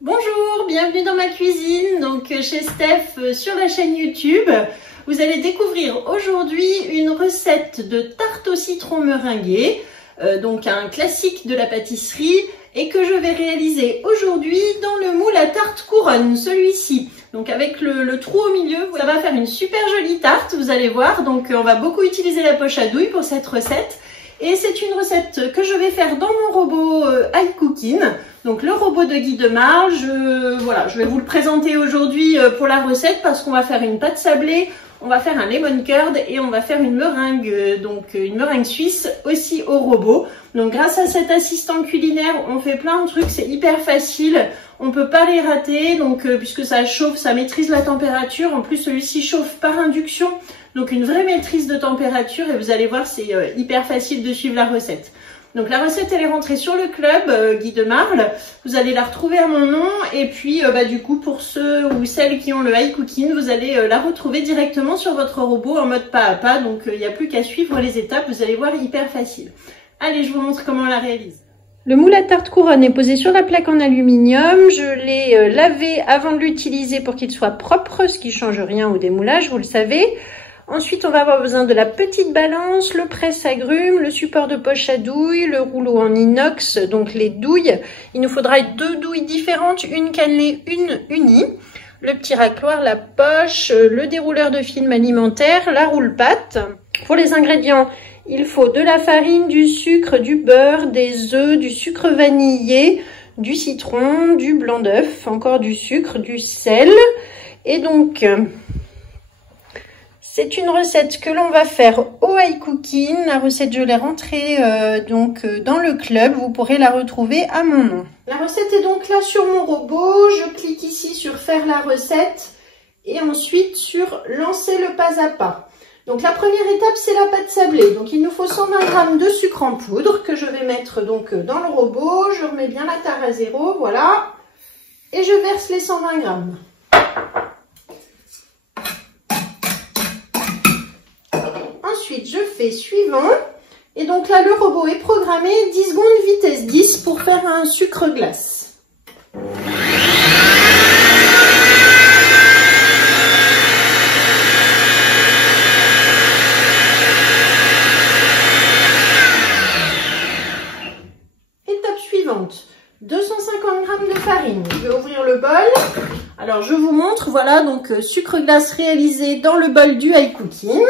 Bonjour, bienvenue dans ma cuisine, donc chez Steph sur la chaîne YouTube. Vous allez découvrir aujourd'hui une recette de tarte au citron meringuée, donc un classique de la pâtisserie et que je vais réaliser aujourd'hui dans le moule à tarte couronne, celui-ci. Donc avec le trou au milieu, ça va faire une super jolie tarte, vous allez voir. Donc on va beaucoup utiliser la poche à douille pour cette recette. Et c'est une recette que je vais faire dans mon robot iCooking, donc le robot de Guy de Marle. Je vais vous le présenter aujourd'hui pour la recette parce qu'on va faire une pâte sablée, on va faire un lemon curd et on va faire une meringue, donc une meringue suisse aussi au robot. Donc grâce à cet assistant culinaire, on fait plein de trucs, c'est hyper facile, on peut pas les rater, donc puisque ça chauffe, ça maîtrise la température. En plus celui-ci chauffe par induction. Donc une vraie maîtrise de température et vous allez voir, c'est hyper facile de suivre la recette. Donc la recette elle est rentrée sur le club Guy de Marle, vous allez la retrouver à mon nom et puis du coup pour ceux ou celles qui ont le iCooking, vous allez la retrouver directement sur votre robot en mode pas à pas, donc il n'y a plus qu'à suivre les étapes, vous allez voir, hyper facile. Allez, je vous montre comment on la réalise. Le moule à tarte couronne est posé sur la plaque en aluminium, je l'ai lavé avant de l'utiliser pour qu'il soit propre, ce qui ne change rien au démoulage, vous le savez. Ensuite, on va avoir besoin de la petite balance, le presse-agrumes, le support de poche à douille, le rouleau en inox, donc les douilles. Il nous faudra 2 douilles différentes, une cannelée, une unie. Le petit racloir, la poche, le dérouleur de film alimentaire, la roule-pâte. Pour les ingrédients, il faut de la farine, du sucre, du beurre, des œufs, du sucre vanillé, du citron, du blanc d'œuf, encore du sucre, du sel. Et donc... c'est une recette que l'on va faire au iCooking. La recette, je l'ai rentrée dans le club. Vous pourrez la retrouver à mon nom. La recette est donc là sur mon robot. Je clique ici sur faire la recette et ensuite sur lancer le pas à pas. Donc la première étape, c'est la pâte sablée. Donc il nous faut 120 g de sucre en poudre que je vais mettre donc dans le robot. Je remets bien la tare à 0, voilà. Et je verse les 120 g. Ensuite, je fais suivant. Et donc là, le robot est programmé 10 secondes vitesse 10 pour faire un sucre glace. Étape suivante, 250 g de farine. Je vais ouvrir le bol. Alors, je vous montre, voilà, donc sucre glace réalisé dans le bol du iCooking.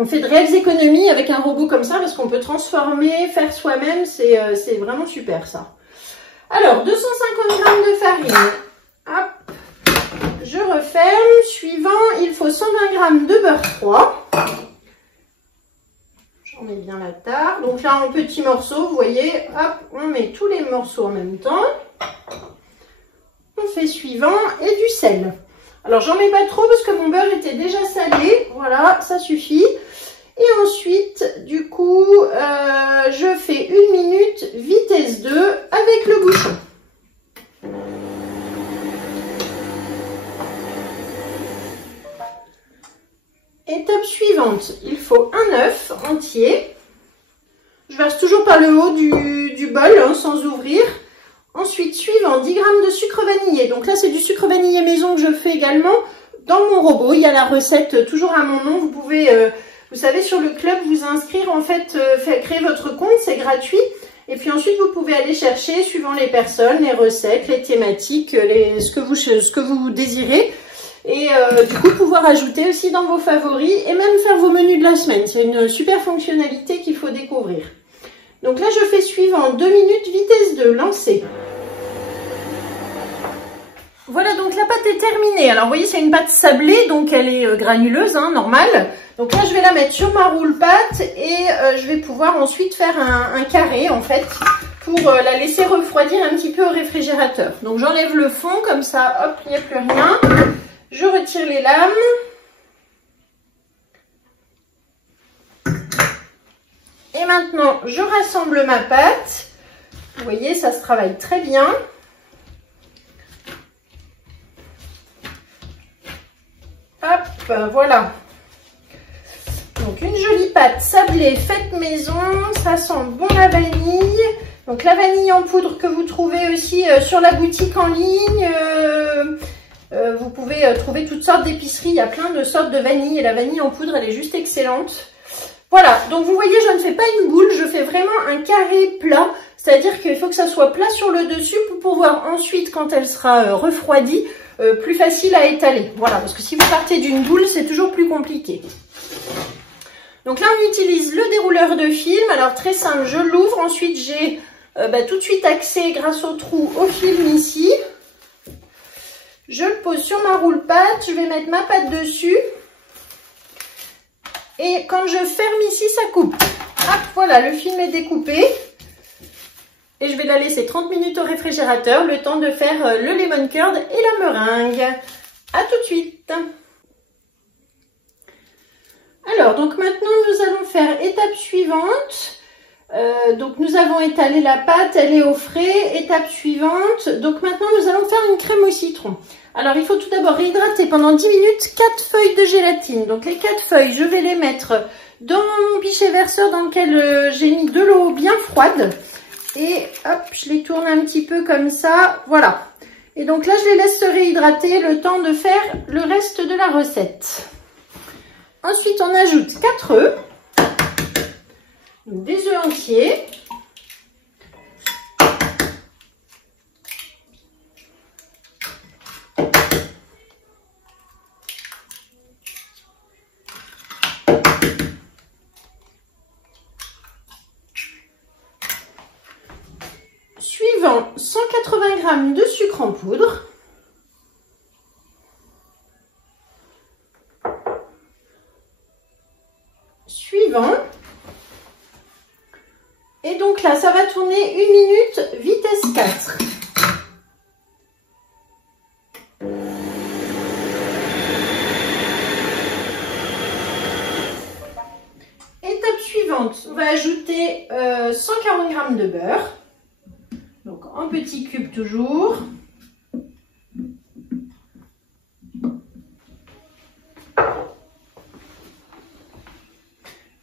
On fait de réelles économies avec un robot comme ça parce qu'on peut transformer, faire soi-même, c'est vraiment super ça. Alors, 250 g de farine, hop, je referme. Suivant, il faut 120 g de beurre froid. J'en mets bien la tare. Donc là, en petits morceaux, vous voyez, hop, on met tous les morceaux en même temps. On fait suivant et du sel. Alors, j'en mets pas trop parce que mon beurre était déjà salé. Voilà, ça suffit. Et ensuite, du coup, je fais 1 minute vitesse 2 avec le bouchon. Étape suivante, il faut un œuf entier. Je verse toujours par le haut du bol, hein, sans ouvrir. Ensuite, suivant, 10 g de sucre vanillé. Donc là, c'est du sucre vanillé maison que je fais également dans mon robot. Il y a la recette toujours à mon nom. Vous pouvez, vous savez, sur le club, vous inscrire, en fait, créer votre compte, c'est gratuit. Et puis ensuite, vous pouvez aller chercher, suivant les personnes, les recettes, les thématiques, ce que vous désirez. Et du coup, pouvoir ajouter aussi dans vos favoris et même faire vos menus de la semaine. C'est une super fonctionnalité qu'il faut découvrir. Donc là, je fais suivant, 2 minutes vitesse 2, lancer. Voilà, donc la pâte est terminée. Alors, vous voyez, c'est une pâte sablée, donc elle est granuleuse, hein, normale. Donc là, je vais la mettre sur ma roule-pâte et je vais pouvoir ensuite faire un carré, en fait, pour la laisser refroidir un petit peu au réfrigérateur. Donc, j'enlève le fond, comme ça, hop, il n'y a plus rien. Je retire les lames. Et maintenant, je rassemble ma pâte. Vous voyez, ça se travaille très bien. Hop, voilà. Donc une jolie pâte sablée faite maison, ça sent bon la vanille. Donc la vanille en poudre que vous trouvez aussi sur la boutique en ligne. Vous pouvez trouver toutes sortes d'épiceries. Il y a plein de sortes de vanille et la vanille en poudre, elle est juste excellente. Voilà, donc vous voyez, je ne fais pas une boule, je fais vraiment un carré plat. C'est-à-dire qu'il faut que ça soit plat sur le dessus pour pouvoir ensuite, quand elle sera refroidie, plus facile à étaler. Voilà, parce que si vous partez d'une boule, c'est toujours plus compliqué. Donc là, on utilise le dérouleur de film. Alors très simple, je l'ouvre. Ensuite, j'ai tout de suite accès grâce au trou au film ici. Je le pose sur ma roule-pâte. Je vais mettre ma pâte dessus. Et quand je ferme ici, ça coupe. Hop, voilà, le film est découpé. Et je vais la laisser 30 minutes au réfrigérateur, le temps de faire le lemon curd et la meringue. À tout de suite. Alors, donc maintenant, nous allons faire étape suivante. Donc, nous avons étalé la pâte, elle est au frais. Étape suivante. Donc, maintenant, nous allons faire une crème au citron. Alors, il faut tout d'abord réhydrater pendant 10 minutes 4 feuilles de gélatine. Donc, les 4 feuilles, je vais les mettre dans mon pichet verseur dans lequel j'ai mis de l'eau bien froide. Et hop, je les tourne un petit peu comme ça. Voilà. Et donc là, je les laisse se réhydrater le temps de faire le reste de la recette. Ensuite, on ajoute 4 œufs. Des œufs entiers. Suivant 180 g de sucre en poudre. Suivant. Et donc là, ça va tourner 1 minute, vitesse 4. Étape suivante, on va ajouter 140 g de beurre. Donc en petits cubes toujours.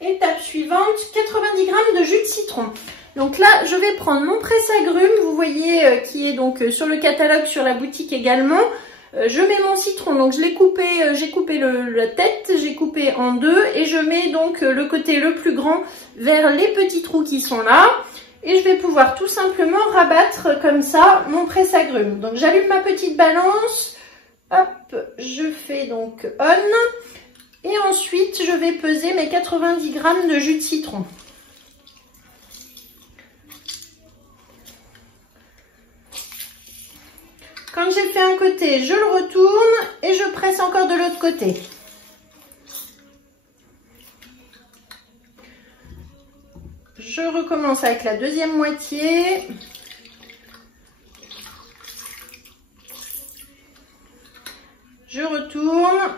Étape suivante, 90 g de jus de citron. Donc là, je vais prendre mon presse-agrumes, vous voyez, qui est donc sur le catalogue, sur la boutique également. Je mets mon citron, donc je l'ai coupé, j'ai coupé la tête, j'ai coupé en deux et je mets donc le côté le plus grand vers les petits trous qui sont là. Et je vais pouvoir tout simplement rabattre comme ça mon presse-agrumes. Donc j'allume ma petite balance, hop, je fais donc on. Et ensuite, je vais peser mes 90 g de jus de citron. Quand j'ai fait un côté, je le retourne et je presse encore de l'autre côté. Je recommence avec la deuxième moitié. Je retourne.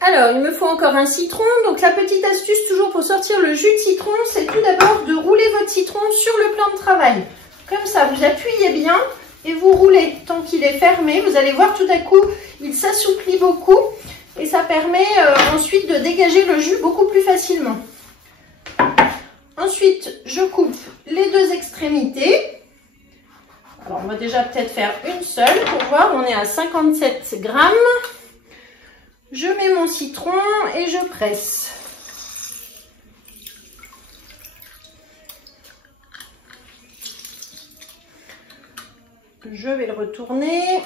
Alors, il me faut encore un citron. Donc, la petite astuce toujours pour sortir le jus de citron, c'est tout d'abord de rouler votre citron sur le plan de travail. Comme ça, vous appuyez bien et vous roulez tant qu'il est fermé. Vous allez voir tout à coup, il s'assouplit beaucoup et ça permet ensuite de dégager le jus beaucoup plus facilement. Ensuite, je coupe les deux extrémités. Alors, on va déjà peut-être faire une seule pour voir. On est à 57 g. Je mets mon citron et je presse. Je vais le retourner.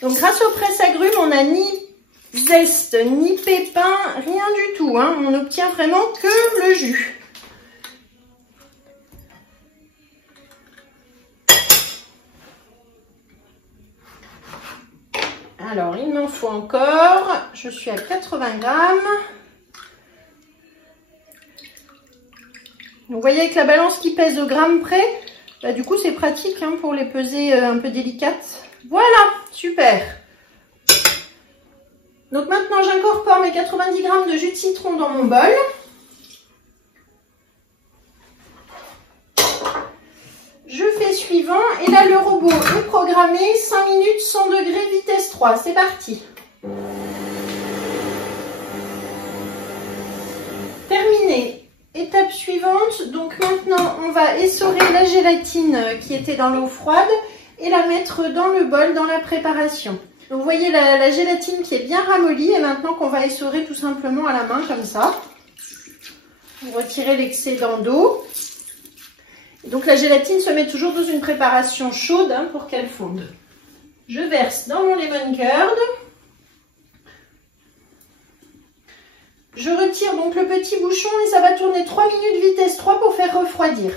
Donc grâce au presse-agrumes, on n'a ni zeste, ni pépins, rien du tout. Hein. On n'obtient vraiment que le jus. Alors, il m'en faut encore. Je suis à 80 g. Vous voyez avec la balance qui pèse au gramme près, bah, du coup c'est pratique hein, pour les peser un peu délicates. Voilà, super. Donc maintenant j'incorpore mes 90 g de jus de citron dans mon bol. Je fais suivant et là le robot est programmé 5 minutes 100 degrés vitesse 3. C'est parti. Terminé. Étape pétillante. Donc maintenant, on va essorer la gélatine qui était dans l'eau froide et la mettre dans le bol, dans la préparation. Donc vous voyez la gélatine qui est bien ramollie et maintenant qu'on va essorer tout simplement à la main comme ça. Vous retirez l'excédent d'eau. Donc la gélatine se met toujours dans une préparation chaude hein, pour qu'elle fonde. Je verse dans mon lemon curd. Je retire donc le petit bouchon et ça va tourner 3 minutes vitesse 3 pour faire refroidir.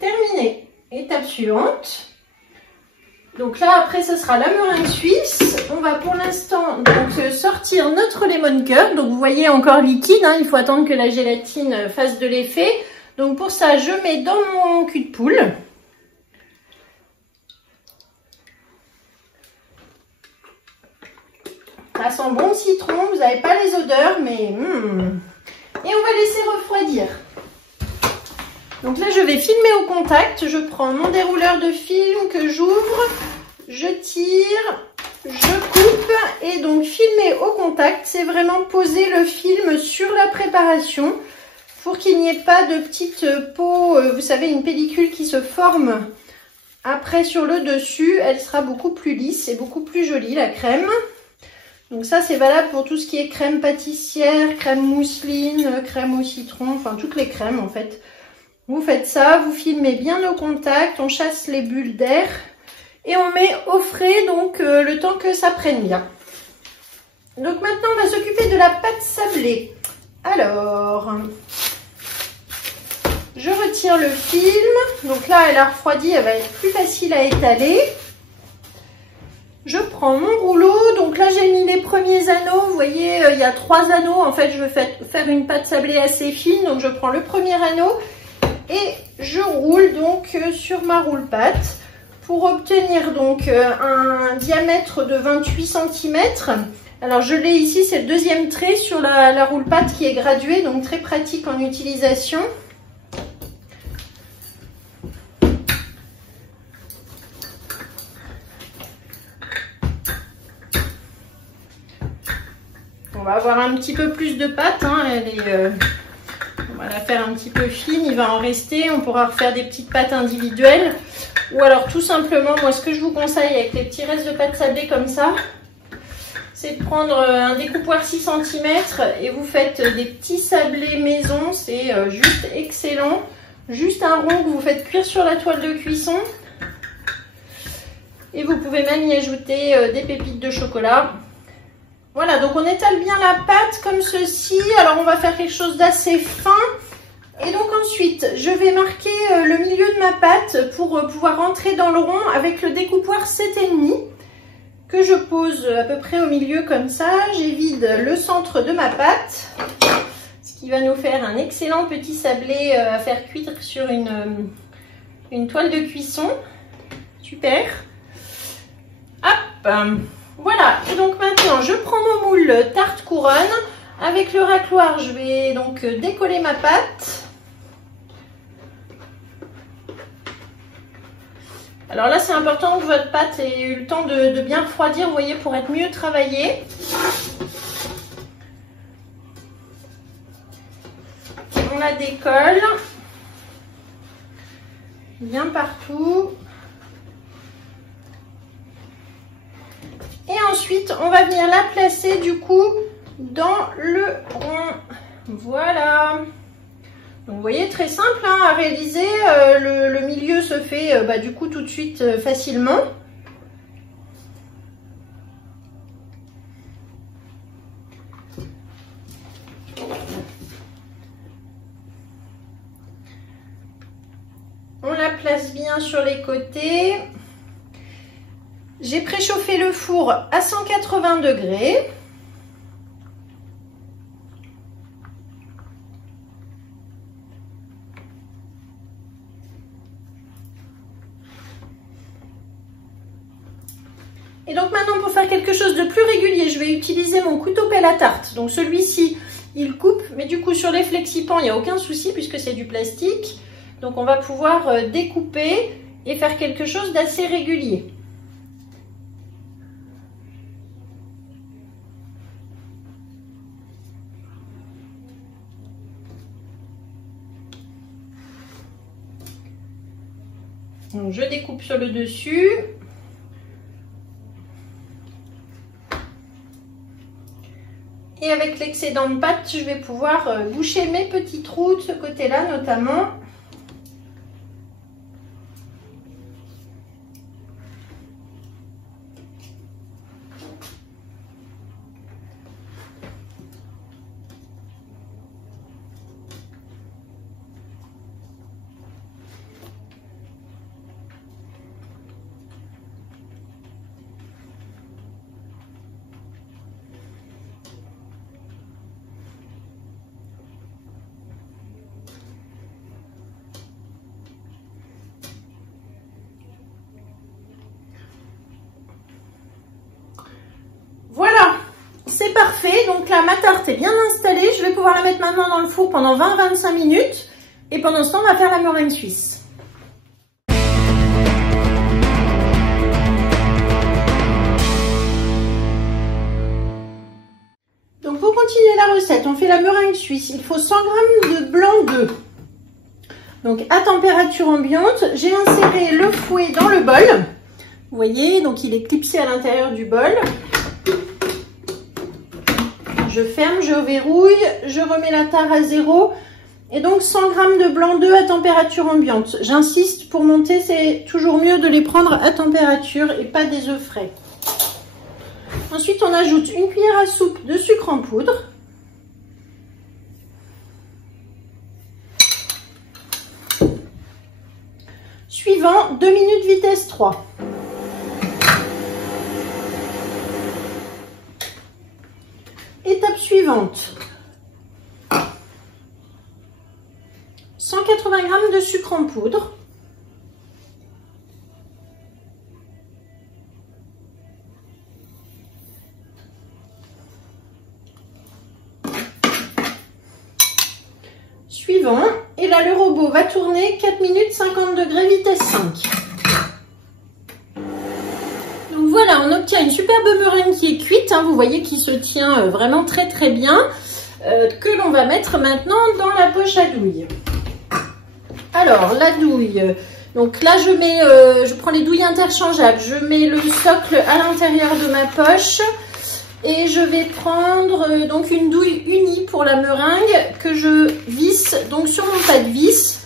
Terminé. Étape suivante. Donc là après ce sera la meringue suisse. On va pour l'instant donc sortir notre lemon curd. Donc vous voyez encore liquide, hein, il faut attendre que la gélatine fasse de l'effet. Donc pour ça je mets dans mon cul de poule. Ça sent bon le citron, vous n'avez pas les odeurs, mais et on va laisser refroidir. Donc là, je vais filmer au contact. Je prends mon dérouleur de film que j'ouvre, je tire, je coupe et donc filmer au contact, c'est vraiment poser le film sur la préparation pour qu'il n'y ait pas de petites peaux, vous savez, une pellicule qui se forme après sur le dessus. Elle sera beaucoup plus lisse et beaucoup plus jolie, la crème. Donc ça, c'est valable pour tout ce qui est crème pâtissière, crème mousseline, crème au citron, enfin toutes les crèmes en fait. Vous faites ça, vous filmez bien au contact, on chasse les bulles d'air et on met au frais donc le temps que ça prenne bien. Donc maintenant, on va s'occuper de la pâte sablée. Alors, je retire le film. Donc là, elle a refroidi, elle va être plus facile à étaler. Je prends mon rouleau, donc là j'ai mis les premiers anneaux, vous voyez il y a 3 anneaux, en fait je veux faire une pâte sablée assez fine, donc je prends le premier anneau et je roule donc sur ma roule-pâte pour obtenir donc un diamètre de 28 cm. Alors je l'ai ici, c'est le deuxième trait sur la roule-pâte qui est graduée, donc très pratique en utilisation. On va avoir un petit peu plus de pâte, hein. On va la faire un petit peu fine, il va en rester, on pourra refaire des petites pâtes individuelles. Ou alors tout simplement, moi ce que je vous conseille avec les petits restes de pâte sablée comme ça, c'est de prendre un découpoir 6 cm et vous faites des petits sablés maison, c'est juste excellent. Juste un rond que vous faites cuire sur la toile de cuisson. Et vous pouvez même y ajouter des pépites de chocolat. Voilà, donc on étale bien la pâte comme ceci. Alors on va faire quelque chose d'assez fin. Et donc ensuite, je vais marquer le milieu de ma pâte pour pouvoir rentrer dans le rond avec le découpoir 7,5 que je pose à peu près au milieu comme ça. J'évide le centre de ma pâte, ce qui va nous faire un excellent petit sablé à faire cuire sur une toile de cuisson. Super. Hop. Voilà, et donc maintenant je prends mon moule tarte couronne. Avec le racloir, je vais donc décoller ma pâte. Alors là, c'est important que votre pâte ait eu le temps de bien refroidir, vous voyez, pour être mieux travaillée. On la décolle bien partout. Et ensuite, on va venir la placer du coup dans le rond. Voilà. Donc, vous voyez, très simple hein, à réaliser. Le milieu se fait du coup tout de suite facilement. On la place bien sur les côtés. J'ai préchauffé le four à 180 degrés. Et donc maintenant, pour faire quelque chose de plus régulier, je vais utiliser mon couteau pelle à tarte. Donc celui-ci, il coupe, mais du coup sur les flexipans, il n'y a aucun souci puisque c'est du plastique. Donc on va pouvoir découper et faire quelque chose d'assez régulier. Donc, je découpe sur le dessus. Et avec l'excédent de pâte, je vais pouvoir boucher mes petits trous de ce côté-là notamment. Voilà, c'est parfait. Donc là, ma tarte est bien installée. Je vais pouvoir la mettre maintenant dans le four pendant 20-25 minutes. Et pendant ce temps, on va faire la meringue suisse. Donc pour continuer la recette, on fait la meringue suisse. Il faut 100 g de blanc d'œuf. Donc à température ambiante, j'ai inséré le fouet dans le bol. Vous voyez, donc il est clipsé à l'intérieur du bol. Je ferme, je verrouille, je remets la tare à 0 et donc 100 g de blanc d'œuf à température ambiante. J'insiste, pour monter, c'est toujours mieux de les prendre à température et pas des œufs frais. Ensuite, on ajoute une cuillère à soupe de sucre en poudre. Suivant, 2 minutes vitesse 3. Étape suivante, 180 g de sucre en poudre, suivant, et là le robot va tourner 4 minutes 50 degrés vitesse 5. Voilà, on obtient une superbe meringue qui est cuite, hein, vous voyez qui se tient vraiment très très bien, que l'on va mettre maintenant dans la poche à douille. Alors la douille, donc là je prends les douilles interchangeables, je mets le socle à l'intérieur de ma poche et je vais prendre donc une douille unie pour la meringue que je visse donc sur mon pas de vis.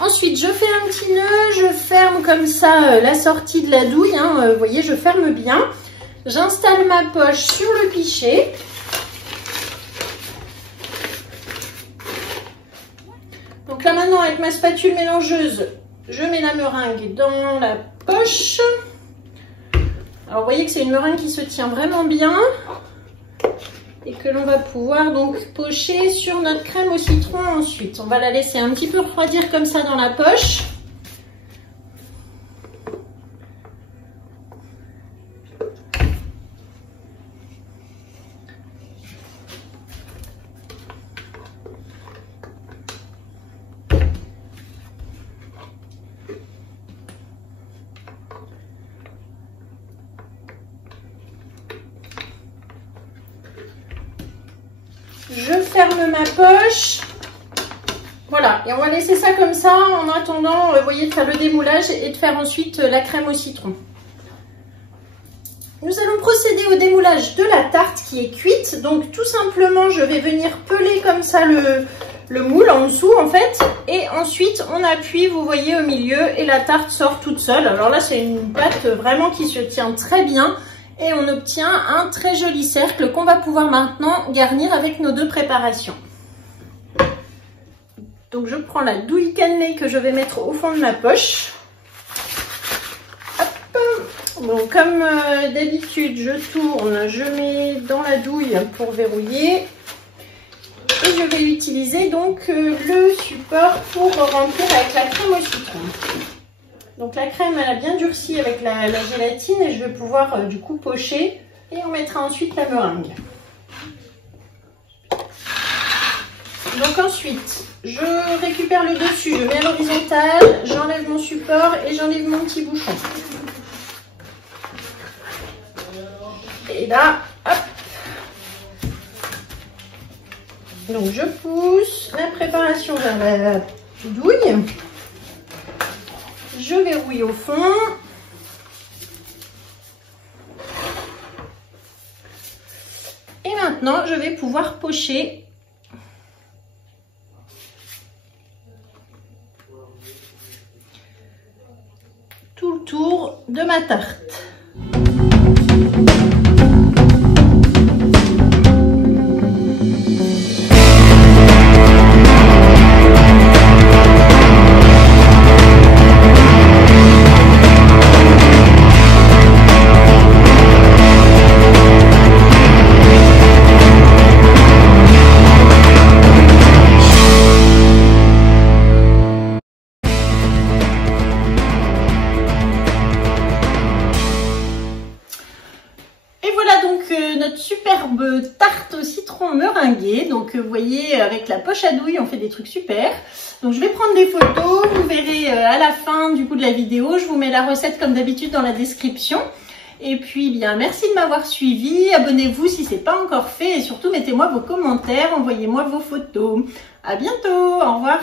Ensuite, je fais un petit nœud, je ferme comme ça la sortie de la douille, hein, vous voyez, je ferme bien. J'installe ma poche sur le pichet. Donc là maintenant, avec ma spatule mélangeuse, je mets la meringue dans la poche. Alors, vous voyez que c'est une meringue qui se tient vraiment bien. Et que l'on va pouvoir donc pocher sur notre crème au citron ensuite. On va la laisser un petit peu refroidir comme ça dans la poche. Je ferme ma poche. Voilà, et on va laisser ça comme ça en attendant, vous voyez, de faire le démoulage et de faire ensuite la crème au citron. Nous allons procéder au démoulage de la tarte qui est cuite. Donc tout simplement, je vais venir peler comme ça le moule en dessous en fait. Et ensuite, on appuie, vous voyez, au milieu et la tarte sort toute seule. Alors là, c'est une pâte vraiment qui se tient très bien. Et on obtient un très joli cercle qu'on va pouvoir maintenant garnir avec nos deux préparations. Donc je prends la douille cannelée que je vais mettre au fond de ma poche. Hop. Bon, comme d'habitude, je tourne, je mets dans la douille pour verrouiller. Et je vais utiliser donc le support pour remplir avec la crème au citron. Donc la crème, elle a bien durci avec la gélatine et je vais pouvoir du coup pocher et on mettra ensuite la meringue. Donc ensuite, je récupère le dessus, je mets à l'horizontale, j'enlève mon support et j'enlève mon petit bouchon. Et là, hop. Donc je pousse la préparation vers la douille. je verrouille au fond. Et maintenant, je vais pouvoir pocher tout le tour de ma tarte. Notre superbe tarte au citron meringuée. Donc vous voyez, avec la poche à douille on fait des trucs super. Donc je vais prendre des photos, vous verrez à la fin du coup de la vidéo, je vous mets la recette comme d'habitude dans la description. Et puis bien merci de m'avoir suivi, abonnez-vous si ce n'est pas encore fait et surtout mettez-moi vos commentaires, envoyez-moi vos photos. À bientôt, au revoir.